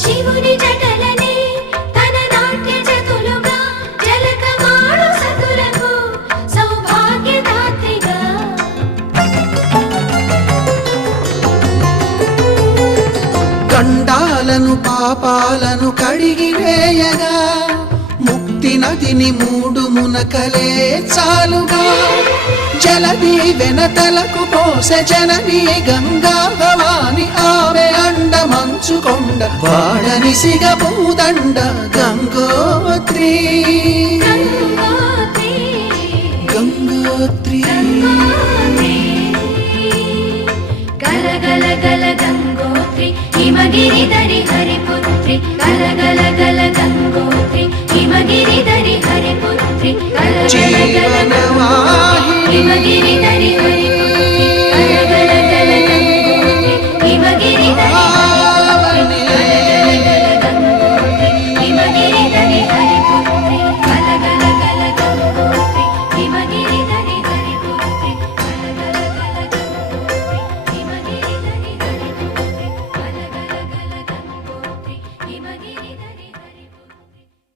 శివుని జటలనే తన నాట్య జతులుగా జలకమాడు సతులకు సౌభాగ్యదాత్రిగా గండాలను పాపాలను కడిగివేయగా ముక్తి నదిని మూడు మునకలే చాలుగా జలది వెనతలకు పోసె జనని గంగా భవాని ఆమె అండ మంచుకొండ వాడని సిగపూదండ గంగోత్రి గంగోత్రి గల గల గల గంగోత్రి హిమగిరిధరి హరిపుత్రి గల గల గల గంగోత్రి హిమగిరిధరి హరిపుత్రి గల గల గల గంగోత్రి హిమగిరిధరి హరిపుత్రి